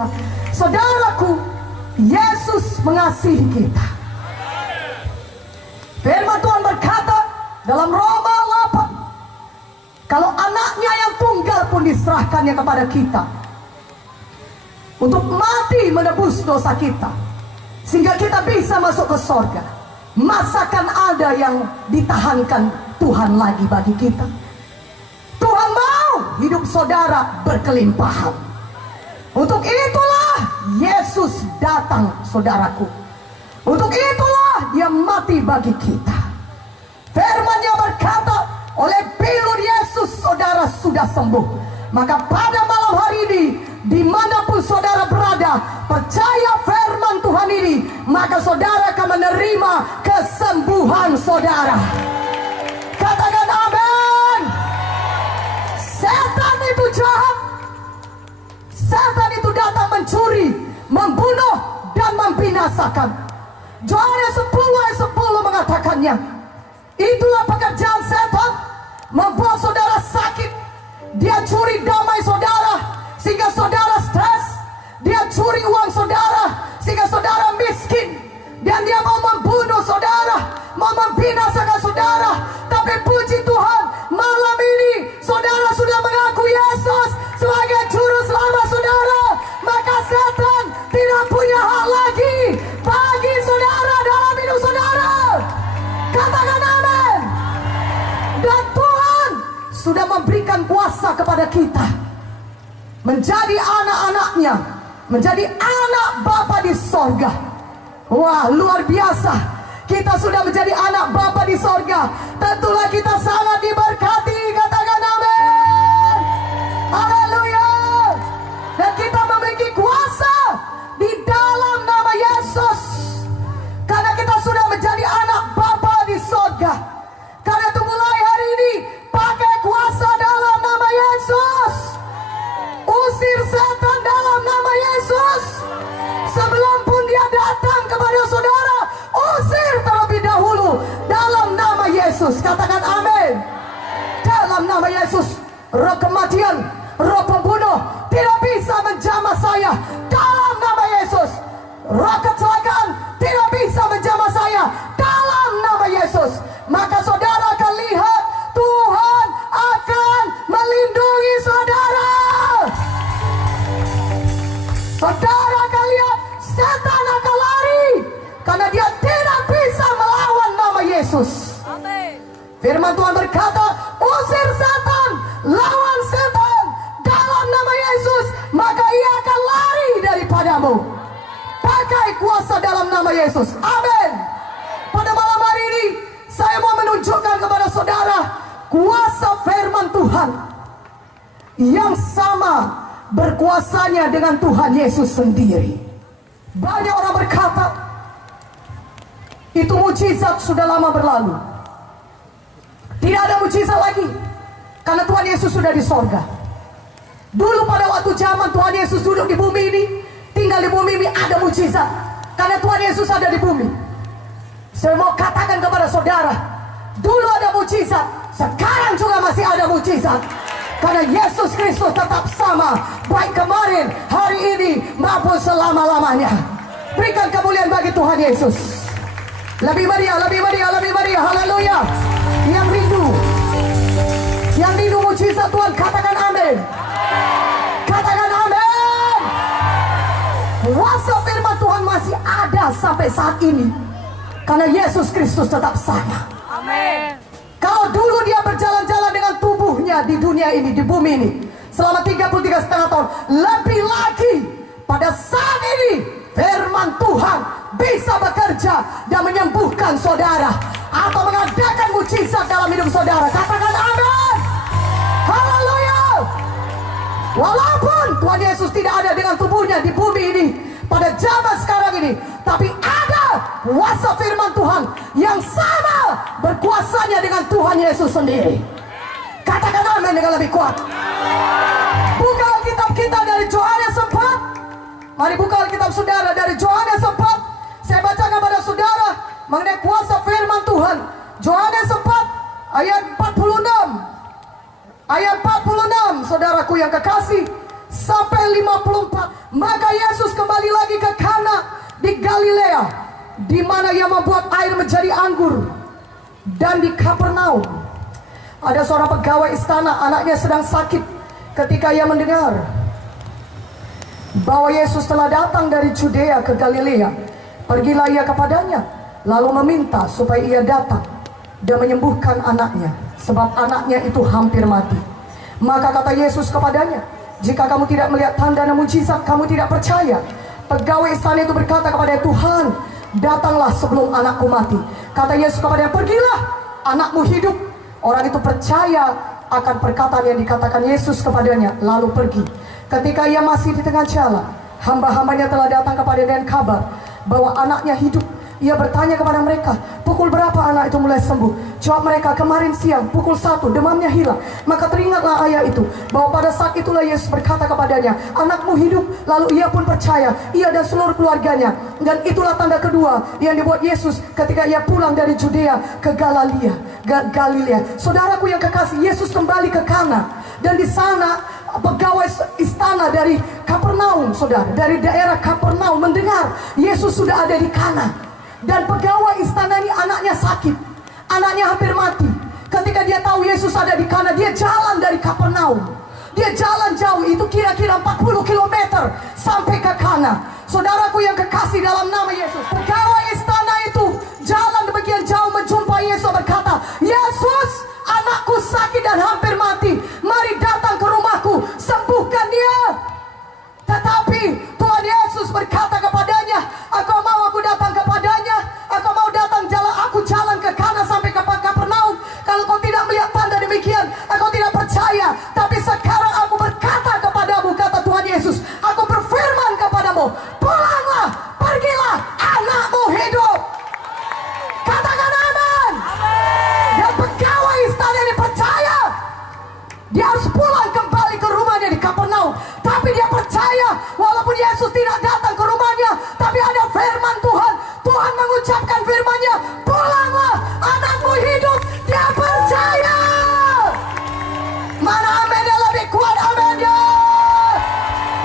kita. Saudaraku, Yesus mengasihi kita. Firman Tuhan berkata dalam Roma 8, kalau anaknya yang tunggal pun diserahkannya kepada kita untuk mati menebus dosa kita, sehingga kita bisa masuk ke sorga, masakan ada yang ditahankan Tuhan lagi bagi kita? Tuhan mau hidup saudara berkelimpahan. Untuk itulah Yesus datang, saudaraku. Untuk itulah Dia mati bagi kita. Firman-Nya berkata, oleh pilur Yesus saudara sudah sembuh. Maka pada malam hari ini, dimanapun saudara berada, percaya firman Tuhan ini, maka saudara akan menerima kesembuhan saudara. Katakan amin. Setan itu jahat. Setan itu datang mencuri, membunuh, dan membinasakan. Yohanes 10 ayat 10 mengatakannya. Itulah pekerjaan setan, membuat saudara sakit. Dia curi damai saudara sehingga saudara stres. Dia curi uang saudara sehingga saudara miskin. Dan dia mau membunuh saudara, mau membinasakan saudara. Tapi puji Tuhan, malam ini saudara sudah mengaku Yesus sebagai juru selamat saudara. Maka setan tidak punya hak lagi bagi saudara dalam hidup saudara. Katakan amin. Dan Tuhan sudah memberikan kuasa kepada kita menjadi anak-anaknya, menjadi anak Bapa di sorga. Wah, luar biasa. Kita sudah menjadi anak Bapa di sorga. Tentulah kita sangat diberkati. Katakan amin. Haleluya. Dan kita memiliki kuasa di dalam nama Yesus. Karena kita sudah menjadi anak Bapa di sorga. Karena itu mulai hari ini, pakai kuasa dalam nama Yesus. Usir setan dalam nama Yesus. Sebelum pun dia datang kepada saudara, usir terlebih dahulu dalam nama Yesus. Katakan amin. Dalam nama Yesus, roh kematian, roh pembunuh tidak bisa menjamah saya. Dalam nama Yesus, roh kecelakaan tidak bisa menjamah saya. Dalam nama Yesus. Maka saudara akan lihat Tuhan akan melindungi saudara. Saudara akan lihat setan akan lari, karena dia tidak bisa melawan nama Yesus. Amin. Firman Tuhan berkata, usir setan, lawan setan dalam nama Yesus, maka ia akan lari daripadamu. Pakai kuasa dalam nama Yesus. Amin. Pada malam hari ini, saya mau menunjukkan kepada saudara kuasa firman Tuhan yang sama berkuasanya dengan Tuhan Yesus sendiri. Banyak orang berkata, itu mujizat sudah lama berlalu. Tidak ada mujizat lagi, karena Tuhan Yesus sudah di sorga. Dulu pada waktu zaman Tuhan Yesus duduk di bumi ini, tinggal di bumi ini, ada mujizat, karena Tuhan Yesus ada di bumi. Saya mau katakan kepada saudara, dulu ada mujizat, sekarang juga masih ada mujizat. Karena Yesus Kristus tetap sama, baik kemarin, hari ini, maupun selama-lamanya. Berikan kemuliaan bagi Tuhan Yesus. Lebih meriah, lebih meriah, lebih meriah. Haleluya. Yang rindu mujizat Tuhan, katakan amin. Katakan amin. Kuasa firman Tuhan masih ada sampai saat ini, karena Yesus Kristus tetap sama. Amin. Kalau dulu dia berjalan-jalan dengan tubuhnya di dunia ini, di bumi ini, selama 33,5 tahun, lebih lagi pada saat ini firman Tuhan bisa bekerja dan menyembuhkan saudara atau mengadakan mujizat dalam hidup saudara. Katakan amin. Haleluya. Walaupun Tuhan Yesus tidak ada dengan tubuhnya di bumi ini pada zaman sekarang ini, tapi ada kuasa firman Tuhan yang sama berkuasanya dengan Tuhan Yesus sendiri. Katakan amin dengan lebih kuat. Buka Alkitab kita dari Yohanes 4. Mari buka Alkitab saudara dari Yohanes 4. Saya bacakan kepada saudara mengenai kuasa firman Tuhan. Yohanes 4 ayat 46. Ayat 46, saudaraku yang kekasih, sampai 54. Maka Yesus kembali lagi ke Kana di Galilea, di mana ia membuat air menjadi anggur. Dan di Kapernaum ada seorang pegawai istana, anaknya sedang sakit. Ketika ia mendengar bahwa Yesus telah datang dari Judea ke Galilea, pergilah ia kepadanya, lalu meminta supaya ia datang dan menyembuhkan anaknya, sebab anaknya itu hampir mati. Maka kata Yesus kepadanya, jika kamu tidak melihat tanda dan mujizat, kamu tidak percaya. Pegawai istana itu berkata kepadanya, Tuhan, datanglah sebelum anakku mati. Kata Yesus kepadanya, pergilah, anakmu hidup. Orang itu percaya akan perkataan yang dikatakan Yesus kepadanya, lalu pergi. Ketika ia masih di tengah jalan, hamba-hambanya telah datang kepadanya dengan kabar bahwa anaknya hidup. Ia bertanya kepada mereka, pukul berapa anak itu mulai sembuh? Jawab mereka, kemarin siang pukul 1, demamnya hilang. Maka teringatlah ayah itu bahwa pada saat itulah Yesus berkata kepadanya, anakmu hidup. Lalu ia pun percaya, ia dan seluruh keluarganya. Dan itulah tanda kedua yang dibuat Yesus ketika ia pulang dari Judea ke Galilea. Saudaraku yang kekasih, Yesus kembali ke Kana. Dan di sana pegawai istana dari Kapernaum, saudara, dari daerah Kapernaum mendengar Yesus sudah ada di Kana. Dan pegawai istana ini anaknya sakit, anaknya hampir mati. Ketika dia tahu Yesus ada di Kana, dia jalan dari Kapernaum. Dia jalan jauh, itu kira-kira 40 km sampai ke Kana. Saudaraku yang kekasih dalam nama Yesus, pegawai istana itu jalan demikian jauh menjumpai Yesus, berkata, Yesus, anakku sakit dan hampir mati, mari datang ke rumahku, sembuhkan dia. Tetapi Tuhan Yesus berkata kepadanya, engkau mau aku datang kepadanya? Engkau mau datang jalan, aku jalan ke Kana sampai ke Kapernaum. Kalau kau tidak melihat tanda demikian, engkau tidak percaya. Tapi sekarang aku berkata kepadamu, kata Tuhan Yesus, aku berfirman kepadamu, pulanglah, pergilah, anakmu hidup. Katakan amin. Dan pegawai istana ini percaya. Dia harus pulang kembali ke rumahnya di Kapernaum. Tapi dia percaya, walaupun Yesus tidak datang ke rumahnya, tapi ada firman Tuhan. Tuhan mengucapkan firman-Nya, pulanglah, anakmu hidup. Dia percaya. Mana amennya lebih kuat, amennya?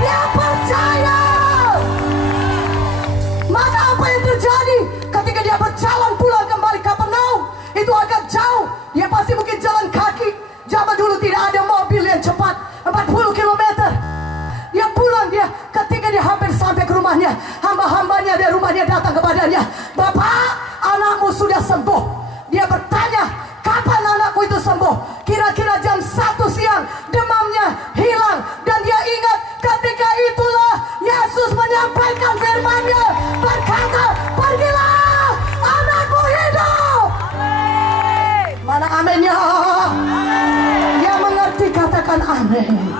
Dia percaya. Maka apa yang terjadi ketika dia berjalan pulang kembali ke Kapernaum? Itu agak jauh. Dia pasti mungkin jalan kaki. Zaman dulu tidak ada mobil yang cepat, 40 km. Dia pulang, dia ketika dia hampir sampai ke rumahnya, hamba-hambanya dari rumahnya datang kepadanya, Bapak, anakmu sudah sembuh. Dia bertanya, kapan anakku itu sembuh? Kira-kira jam 1 siang, demamnya hilang. Dan dia ingat ketika itulah Yesus menyampaikan firman-Nya, berkata, pergilah, anakmu hidup. Mana amennya? Yang mengerti katakan amin.